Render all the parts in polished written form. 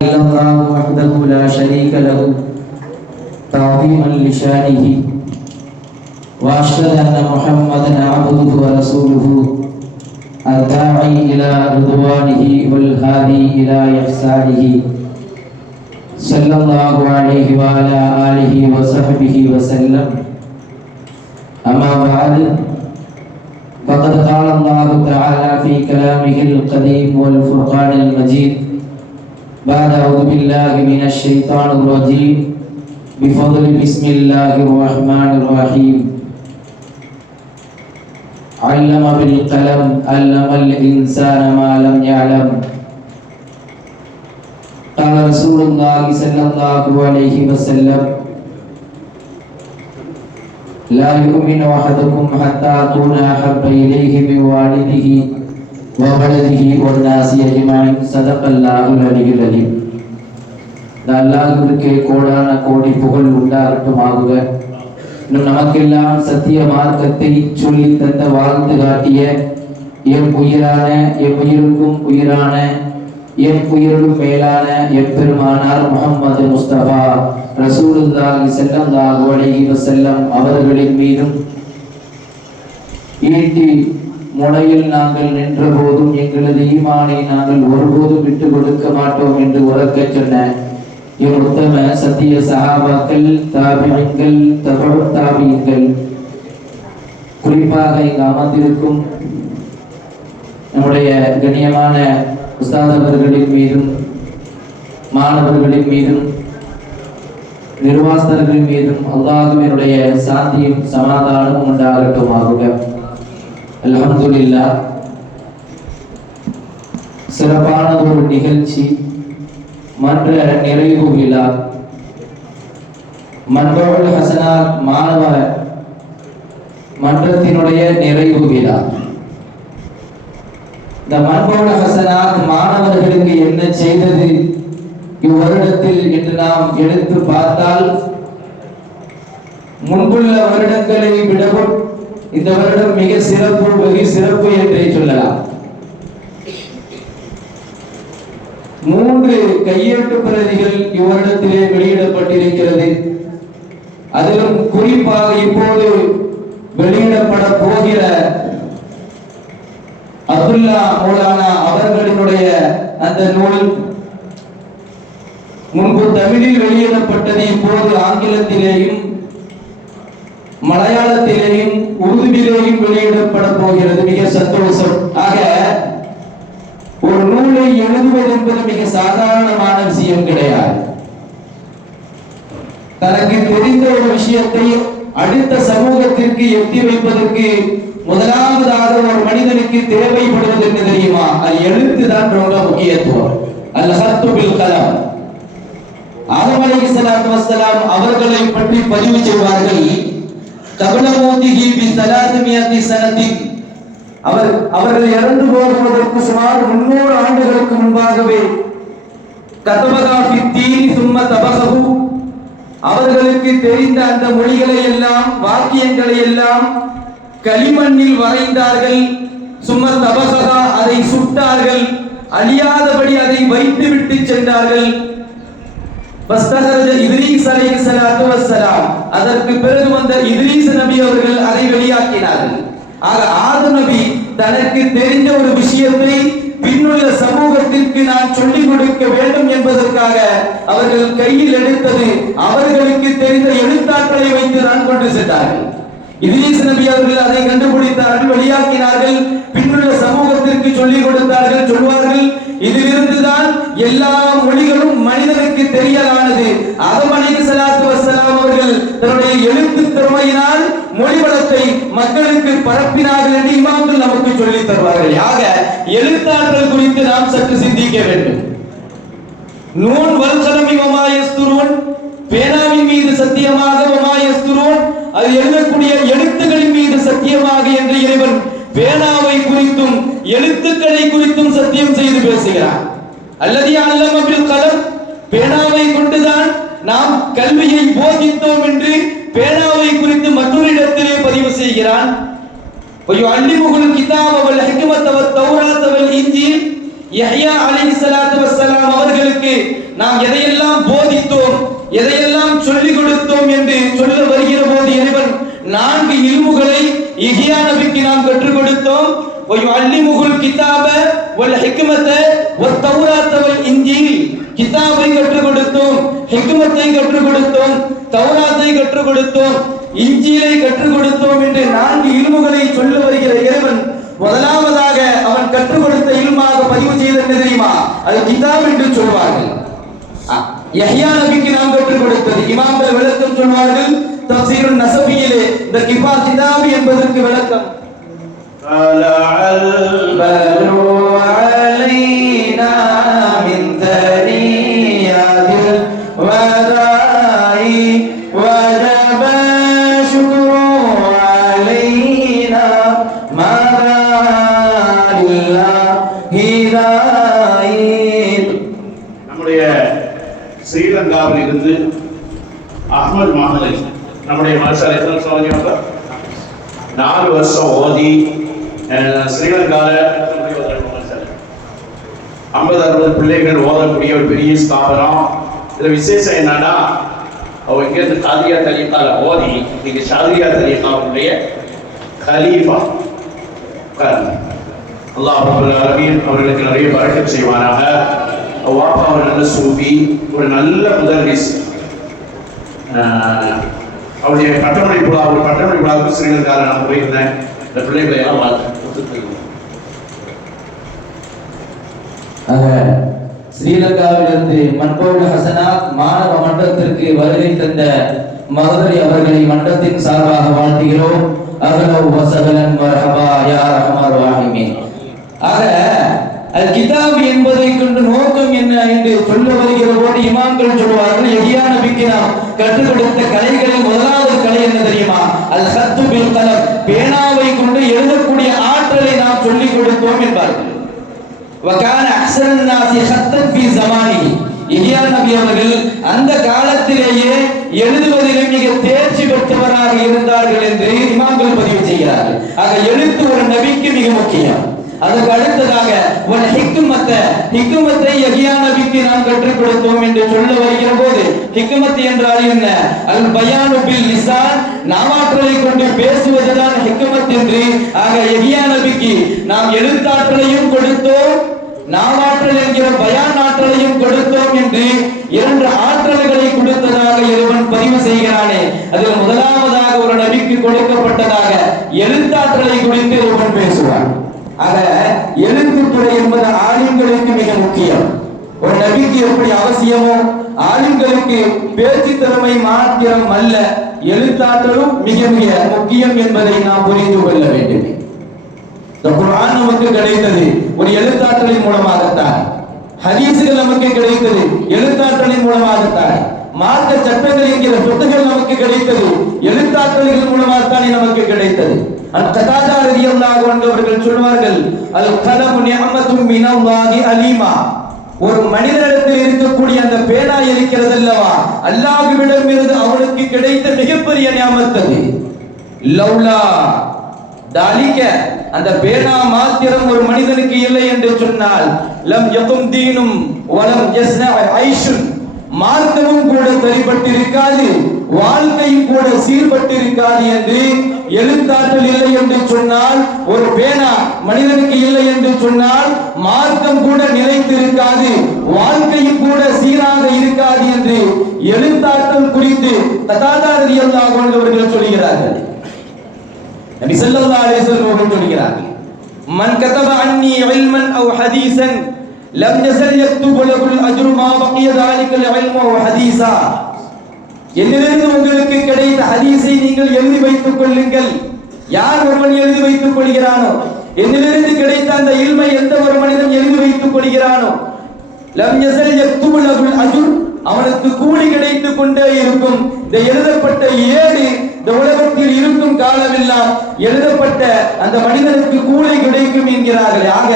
الله وحده لا شريك له تعظيما لشانه واشهد ان محمدا عبده ورسوله الداعي الى رضوانه والهادي الى احسانه صلى الله عليه وعلى اله وصحبه وسلم. اما بعد فقد قال الله تعالى في كلامه القديم والفرقان المجيد بعد أعوذ بالله من الشيطان الرجيم بفضل بسم الله الرحمن الرحيم. علم بالقلم علم الإنسان ما لم يعلم. قال رسول الله صلى الله عليه وسلم لا يؤمن أحدكم حتى أكون أحب إليه من والده وولده والناس أجمعين. صدق الله العلي العظيم. அல்லாஹ்வுக்கே கோடான கோடி புகழ் உண்டாகட்டுமாக. இன்னும் நமக்கெல்லாம் சத்திய மார்க்கத்தை சொல்லி தந்த வாழ்ந்து காட்டிய எம் உயிரான எம் உயிருக்கும் உயிரான எம் உயிரிலும் மேலான எப்பெருமானார் முஹம்மது முஸ்தபா ரசூலுல்லாஹி ஸல்லல்லாஹு அலைஹி வஸல்லம் அவர்களின் மீதும் ஈட்டி முனையில் நாங்கள் நின்ற போதும் எங்களது ஈமானை நாங்கள் ஒருபோதும் விட்டு கொடுக்க மாட்டோம் என்று உறக்க சொன்ன என் உத்தம சத்திய சஹாபாக்கள், தாபிஈன்கள், தபஉ தாபிஈன்கள், குறிப்பாக இங்கு அமர்ந்திருக்கும் நம்முடைய கண்ணியமான உஸ்தாத் அவர்களின் மீதும் மாணவர்களின் மீதும் நிர்வாகஸ்தர்களின் மீதும் அல்லாஹ்வினுடைய சாந்தியும் சமாதானமும் உண்டாகட்டுமாக. அல்ஹம்துலில்லாஹ். சிறப்பான ஒரு நிகழ்ச்சி, மன்ற நிறைவு விழா, மன்ஹஜுல் ஹஸனாத் மாணவ மன்றத்தினுடைய நிறைவு விழா. இந்த மன்ஹஜுல் ஹஸனாத் மாணவர்களுக்கு என்ன செய்தது இவ்வருடத்தில் என்று நாம் எடுத்து பார்த்தால், முன்புள்ள வருடங்களை விடவும் இந்த வருடம் மிக சிறப்பு, வெகு சிறப்பு என்றே சொல்லலாம். 3 கையெழுத்து பிரதிகள் இவ்வருடத்திலே வெளியிடப்பட்டிருக்கிறது. அதிலும் குறிப்பாக இப்போது வெளியிடப்பட போகிற அப்துல்லா மௌலானா அவர்களினுடைய அந்த நூல் முன்பு தமிழில் வெளியிடப்பட்டது, இப்போது ஆங்கிலத்திலேயும் மலையாளத்திலேயும் உருதுவிலேயும் வெளியிடப்பட போகிறது. மிக சந்தோஷம். ஆக ஒரு நூலை எழுதுவது என்பது மிக சாதாரணமான விஷயம் கிடையாது. தனக்கு தெரிந்த ஒரு விஷயத்தை அடுத்த சமூகத்திற்கு எத்தி வைப்பதற்கு முதலாவதாக ஒரு மனிதனுக்கு தேவைப்படுவது என்ன தெரியுமா? அது எழுத்துதான் ரொம்ப முக்கியத்துவம். அல்-ஹத்து பில் கலம். ஆதம் அலைஹிஸ்ஸலாத்து வஸ்ஸலாம் அவர்களை பற்றி பதிவு செய்வார்கள். கபல மௌதிஹி பி 300 சனத்தின். அவர்கள் இறந்து போவதற்கு சுமார் 300 ஆண்டுகளுக்கு முன்பாகவே கதபகா ஃபி தீன் சும்ம தபகஹு, அவர்களுக்கு தெரிந்த அந்த மொழிகளை எல்லாம், வாக்கியங்களை எல்லாம் களிமண்ணில் வரைந்தார்கள். சும்ம தபகஹா, அதை சுட்டார்கள். அழியாதபடி அதை வைத்து விட்டு சென்றார்கள். இத்ரீஸ் அலைஹிஸ்ஸலாத்து வஸ்ஸலாம், அதற்கு பிறகு வந்த இத்ரீஸ் நபி அவர்கள் அதை வெளியாக்கினார்கள். ஆக ஆதம் நபி தனக்கு தெரிந்த ஒரு விஷயத்தை பின்னுள்ள சமூகத்திற்கு நான் சொல்லிக் கொடுக்க வேண்டும் என்பதற்காக அவர்கள் கையில் எடுத்தது அவர்களுக்கு தெரிந்த எழுத்தாக்களை வைத்து தான் கொண்டு சென்றார்கள். இத்ரீஸ் நபி அவர்கள் அதை கண்டுபிடித்தார்கள், வெளியாக்கினார்கள், பின்னுள்ள சமூகத்திற்கு சொல்லிக் கொடுத்தார்கள். சொல்வார்கள், இதிலிருந்துதான் எல்லா மொழிகளும் மனிதனுக்கு தெரியலானது. ஆதம் அலைஹிஸ்ஸலாத்து வஸ்ஸலாம் அவர்கள் தன்னுடைய எழுத்து திறமையினால் மொழி வளத்தை மக்களுக்கு பரப்பினார்கள் என்று இமாம்கள் நமக்கு சொல்லித் தருவார்கள். ஆக எழுத்தாற்றல் குறித்து நாம் சற்று சிந்திக்க வேண்டும். நூன் வல் கலமி வமா யஸ்துரூன், பேனாவின் மீது சத்தியமாக, வமா யஸ்துரூன், அது எழுதக்கூடிய எழுத்துக்களின் மீது சத்தியமாக என்று இறைவன் பேனாவை குறித்தும் எழுத்துக்களை குறித்தும் சத்தியம் செய்து பேசுகிறார். அல்லதி அல்லம பில் கலம், பேனாவை கொண்டுதான் நாம் கல்வியை போதித்தோம் என்று பேனாவை குறித்து மற்றொரு இடத்திலே பதிவு செய்கிறான். வயுஅல்லிமுல் கிதாப வல் ஹிக்மத வத் தௌராத வல் இன்ஜீல், யஹ்யா அலைஹிஸ்ஸலாத்து வஸ்ஸலாம் அவர்களுக்கு நாம் எதையெல்லாம் போதித்தோம், எதையெல்லாம் சொல்லிக் கொடுத்தோம் என்று சொல்ல வருகிற போது இறைவன் 4 இல்முகளை யஹ்யா நபிக்கு நாம் கற்றுக் கொடுத்தோம். வயுஅல்லிமுல் கிதாப வல் ஹிக்மத வத் தௌராத் வல் இன்ஜீல். கிதாபை கற்றுக் கொடுத்தோம், ஹிக்மத்தை கற்றுக் கொடுத்தோம், தௌராத்தை கற்றுக் கொடுத்தோம், இன்ஜீலை கற்றுக் கொடுத்தோம் என்று 4 இல்முகளை சொல்ல வருகிற இறைவன் முதலாவதாக அவன் கற்றுக் கொடுத்த இல்மாக பதிவு செய்தது என்ன தெரியுமா? அது கிதாப் என்று சொல்வார்கள். யஹ்யா நபிக்கு நாம் கற்றுக் கொடுத்தது இமாம்கள் விளக்கம் சொல்வார்கள். தஃசீருன் நஸபியிலே இந்த கிதாப் என்பதற்கு விளக்கம் நம்முடைய ஸ்ரீலங்காவில் இருந்து அஹ்மத் மஹலை நம்முடைய மாஷா எத்தனை சொல்லுங்க 4 வருஷம் ஓதி ஸ்ரீலங்காவில் 50-60 பிள்ளைகள் ஓதக்கூடிய ஒரு பெரிய ஸ்தாபனம். இதுல விசேஷம் என்னன்னா அவ இங்கிருந்து காதியா தரீகால ஓதி நீங்க ஷாதியா தரீகாவுடைய கலீஃபா அல்லாஹ் ரப்பல் ஆலமீன் அவர்களுக்கு நிறைய பரக்கத் செய்வானாக. வாப்பா அவர் நல்ல சூஃபி, ஒரு நல்ல முதல்லிஸ். அவருடைய பட்டமளை விழாவுக்கு ஸ்ரீலங்காவில் நான் போயிருந்தேன். இந்த பிள்ளைகளை எல்லாம் பார்த்து ஸ்ரீலங்காவிலிருந்து மன்பவுல் ஹசனாத் மாணவ மன்றத்திற்கு வருகை தந்த மகதரி அவர்களை மன்றத்தின் சார்பாக வாழ்த்துகிறோம். அஹ்லன் வ ஸஹலன் மர்ஹபா யா ரஹ்மான் ரஹீம். ஆக அல் கிதாப் என்பதை கொண்டு நோக்கம் என்ன என்று சொல்ல வருகிற போது இமாம்கள் சொல்வார்கள், யஹ்யா நபிக்கு நாம் கற்றுக் கொடுத்த கலைகளில் முதலாவது கலை என்ன தெரியுமா? அல் ஹத்து பில் கலம், பேனாவை கொண்டு எழுதக்கூடிய ஆற்றலை நாம் சொல்லிக் கொடுத்தோம் என்பார்கள். வகான அஹ்ஸனன் நாஸி ஹத்தன் ஃபீ ஸமானிஹி. யஹ்யா நபி அவர்கள் அந்த காலத்திலேயே எழுதுவதில் மிக தேர்ச்சி பெற்றவராக இருந்தார்கள் என்று இமாம்கள் பதிவு செய்கிறார்கள். ஆக எழுத்து ஒரு நபிக்கு மிக முக்கியம். அதுக்கு அடுத்ததாக ஹிக்மத்தை யஹ்யா நபிக்கு நாம் கற்றுக் கொடுத்தோம் என்று சொல்ல வருகிற போது ஹிக்மத் என்றால் என்ன? அல் பயானு பில் லிசான், நாவாற்றலை கொண்டு பேசுவதுதான் ஹிக்மத் என்று. ஆக யஹ்யா நபிக்கு நாம் எழுத்தாற்றலையும் கொடுத்தோம், நாவாற்றல் என்கிற பயான் ஆற்றலையும் கொடுத்தோம் என்று 2 ஆற்றல்களை கொடுத்ததாக இறைவன் பதிவு செய்கிறானே, அதில் முதலாவதாக ஒரு நபிக்கு கொடுக்கப்பட்டதாக எழுத்தாற்றலை குறித்து இறைவன் பேசுவார். ஆக எழுத்துத்துறை என்பது ஆலிம்களுக்கு மிக முக்கியம். ஒரு நபிக்கு எப்படி அவசியமோ ஆலிம்களுக்கு பேச்சு திறமை மாத்திரம் அல்ல, எழுத்தாற்றலும் மிக மிக முக்கியம் என்பதை நாம் புரிந்து கொள்ள வேண்டும். இந்த குர்ஆன் நமக்கு கிடைத்தது ஒரு எழுத்தாற்றலின் மூலமாகத்தான், ஹதீஸ்கள் நமக்கு கிடைத்தது எழுத்தாற்றலின் மூலமாகத்தான், மார்க்க சட்டங்கள் என்கிற சொத்துகள் நமக்கு கிடைத்தது எழுத்தாற்றல்கள் மூலமாகத்தான் நமக்கு கிடைத்தது. கதாதா ரலியல்லாஹு அன்ஹு அவர்கள் சொல்வார்கள், அல் கலமு நிஅமத்தும் மினல்லாஹி அலீமா. ஒரு மனிதனிடத்தில் இருக்கக்கூடிய அந்த பேனா இருக்கிறது அல்லவா, அல்லாஹ்விடமிருந்து அவனுக்கு கிடைத்த மிகப்பெரிய நியாமத் அது. லௌலா தாலிக, அந்த பேனா மாத்திரம் ஒரு மனிதனுக்கு இல்லை என்று சொன்னால் லம் யகும் தீனும் வலம் யஸ்னா ஐஷுன், மார்க்கமும் கூட சரிபட்டிருக்காது, வாழ்க்கையும் கூட சீர்பட்டிருக்காது என்று. எழுத்தாற்றல் இல்லை என்று சொன்னால், ஒரு பேனா மனிதனுக்கு இல்லை என்று சொன்னால் மார்க்கம் கூட நிலைத்திருக்காது, வாழ்க்கையும் கூட சீராக இருக்காது என்று எழுத்தாற்றல் குறித்து கதாதா ரலியல்லாஹு அன்ஹு அவர்கள் சொல்கிறார்கள். நபி ஸல்லல்லாஹு அலைஹி வஸல்லம் அவர்கள் சொல்கிறார்கள், மன் கதப அன்னி இல்மன் அவ் ஹதீஸன் லம் யஸல் யக்துபு லஹுல் அஜ்ரு மா பகிய தாலிகல் இல்மு வ ஹதீஸா. என்னிலிருந்து உங்களுக்கு கிடைத்த ஹதீஸை நீங்கள் எழுதி வைத்துக் கொள்ளுங்கள். யார் ஒருவன் எழுதி வைத்துக் கொள்கிறானோ, என்னிலிருந்து கிடைத்த அந்த இல்மை எந்த ஒரு மனிதன் எழுதி வைத்துக் கொள்கிறானோ, லம் யஸல் யக்துபு லஹுல் அஜ்ர், அவனுக்கு கூலி கிடைத்துக் கொண்டே இருக்கும். இந்த எழுதப்பட்ட ஏடு இந்த உலகத்தில் இருக்கும் காலமெல்லாம் எழுதப்பட்ட அந்த மனிதனுக்கு கூலி கிடைக்கும் என்கிறார்கள். ஆக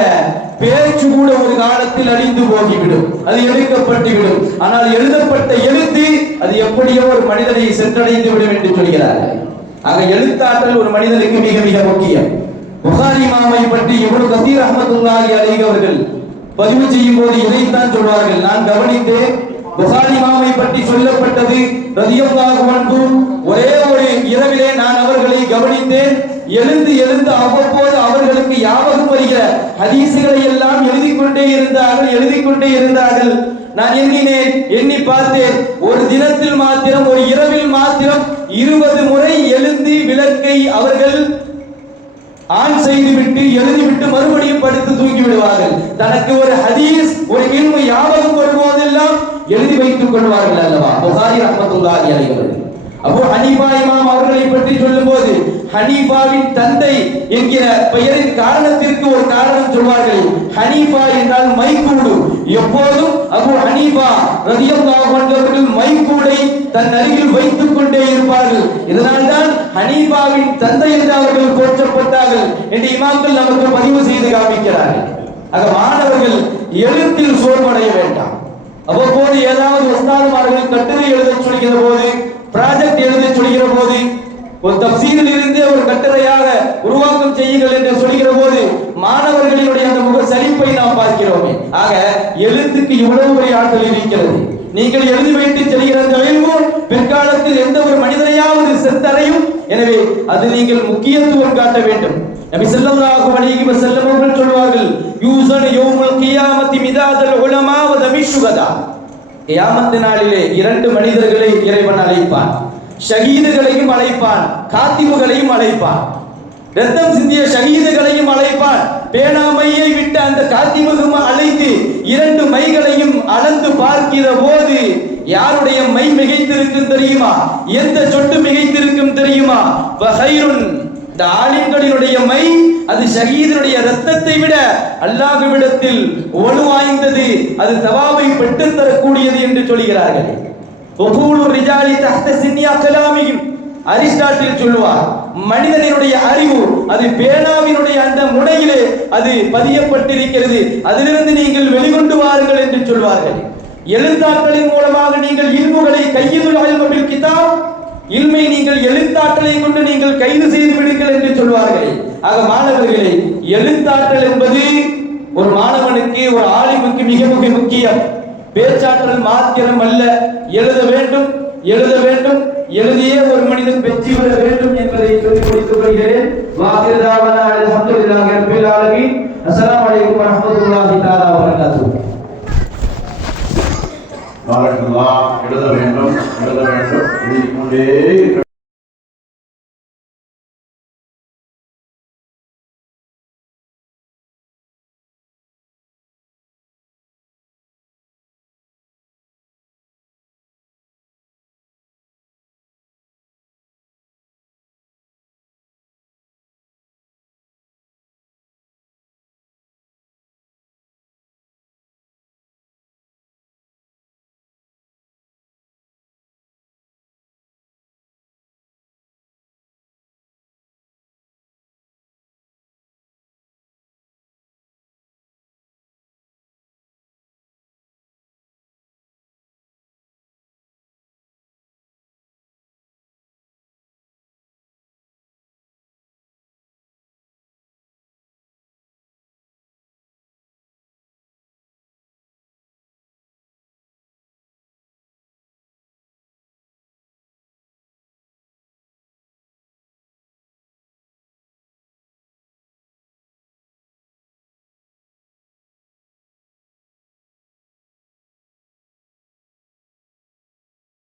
பேச்சு கூட ஒரு காலத்தில் அழிந்து போகிவிடும், அது எடுக்கப்பட்டு விடும். ஆனால் எழுதப்பட்ட எழுத்து அது எப்படியோ ஒரு மனிதனை சென்றடைந்து விடும் என்று சொல்கிறார்கள். ஆக எழுத்தாற்றல் ஒரு மனிதனுக்கு மிக மிக முக்கியம். புகாரி இமாமை பற்றி இப்னு கஸீர் ரஹ்மத்துல்லாஹி அலைஹி அவர்கள் பதிவு செய்யும் போது இதைத்தான் சொல்வார்கள். நான் கவனித்தேன், புகாரி இமாமை பற்றி சொல்லப்பட்டது ரலியல்லாஹு அன்ஹு. ஒரே ஒரு இரவிலே நான் அவர்களை கவனித்தேன். எழுந்து எழுந்து அவ்வப்போது அவர்களுக்கு ஞாபகம் வருகிற ஹதீசுகளை எல்லாம் எழுதிக் கொண்டே இருந்தார்கள். நான் எண்ணி பார்த்தேன், ஒரு தினத்தில் மாத்திரம், ஒரு இரவில் மாத்திரம் 20 முறை எழுந்து விளக்கை அவர்கள் ஆன் செய்துவிட்டு எழுதிவிட்டு மறுபடியும் படுத்து தூங்கி விடுவார்கள். தனக்கு ஒரு ஹதீஸ், ஒரு இல்மு ஞாபகம் வரும்போதெல்லாம் எழுதி வைத்துக் கொள்வார்கள் அல்லவா. புகாரி ரஹ்மத்துல்லாஹி அலைஹி அவர்கள். அபூ ஹனீஃபா இமாம் அவர்களை பற்றி சொல்லும்போது ஹனீஃபாவின் தந்தை என்கிற பெயரின் காரணத்திற்கு ஒரு காரணம் சொல்வார்கள். ஹனீஃபா என்றால் மைக்கூடு. எப்போதும் அபூ ஹனீஃபா ரலியல்லாஹு அன்ஹு அவர்கள் மைக்கூடை தன் அருகில் வைத்துக் கொண்டே இருப்பார்கள். இதனால்தான் ஹனீஃபாவின் தந்தை என்று அவர்கள் போற்றப்பட்டார்கள் என்று இமாம்கள் நமக்கு பதிவு செய்து காமிக்கிறார்கள். ஆக மாணவர்கள் எழுத்தில் சோர்வடைய வேண்டாம். அவ்வப்போது ஏதாவது உஸ்தாதுமார்கள் கட்டுரை எழுத சொல்கிற போது, ப்ராஜெக்ட் எழுத சொல்கிற போது, ஒரு தப்சீரில் இருந்து ஒரு கட்டுரையாக உருவாக்கம் செய்யுங்கள் என்று சொல்கிற போது மாணவர்களுடைய அந்த முக சலிப்பை நாம் பார்க்கிறோமே. ஆக எழுத்துக்கு இவ்வளவு பெரிய ஆற்றல் இருக்கிறது. நீங்கள் எழுதி வைத்து செல்கிற அந்த இல்மு பிற்காலத்தில் எந்த ஒரு மனிதனையாவது சென்றடையும். எனவே அது நீங்கள் முக்கியத்துவம் காட்ட வேண்டும். நபி ஸல்லல்லாஹு அலைஹி வஸல்லம் அவர்கள் சொல்வார்கள், யூஸன் யௌமுல் கியாமத்தி மிதாதல் உலமா வ தமிஷுகதா. கியாமத் நாளிலே 2 மனிதர்களை இறைவன் அழைப்பான். ஷஹீதுகளையும் அழைப்பான், காத்திபுகளையும் அழைப்பான். ரத்தம் சிந்திய ஷஹீதுகளையும் அழைப்பான். பேனாமையை விட்டு அந்த காத்திபுகும் அழைத்து 2 மைகளையும் அளந்து பார்க்கிற போது யாருடைய மை மிகைத்திருக்கும் தெரியுமா? எந்த சொட்டு மிகைத்திருக்கும் தெரியுமா? வஹைருன், இந்த ஆலிம்களினுடைய மை அது ஷஹீதுடைய ரத்தத்தை விட அல்லாஹ்விடத்தில் வலுவாய்ந்தது, அது தவாபை பெற்றுத் தரக்கூடியது என்று சொல்கிறார்கள். உகூலு ரிஜாலி தஹ்த சின்னியா கலாமிஹிம், அரிஸ்டாட்டில் சொல்லுவார், மனிதனுடைய அறிவு அது பேனாவினுடைய அந்த முனையிலே அது பதியப்பட்டிருக்கிறது, அதிலிருந்து நீங்கள் வெளிக்கொண்டு வாருங்கள் என்று சொல்வார்கள். எழுத்தாற்றலின் மூலமாக நீங்கள் இல்முகளை கையிலுல் இல்மு பில் கிதாப், இல்மை நீங்கள் எழுத்தாற்றலை கொண்டு நீங்கள் கைது செய்து விடுங்கள் என்று சொல்வார்கள். ஆக மாணவர்களே, எழுத்தாற்றல் என்பது ஒரு மாணவனுக்கு, ஒரு ஆலிமுக்கு மிக மிக முக்கியம். பேச்சாற்றல் மாத்திரம் அல்ல, எழுத வேண்டும், எழுதியே ஒரு மனிதன் வெற்றி பெற வேண்டும் என்பதை சொல்லிக் கொடுத்துக் கொள்கிறேன். வாஹிரு தாவானா அல்ஹம்துலில்லாஹி ரப்பில் ஆலமீன். அஸ்ஸலாமு அலைக்கும் வரஹ்மத்துல்லாஹி தஆலா வ பரகாத்துஹு. பாரக்கல்லாஹ். எழுத வேண்டும், எழுதிக் கொண்டே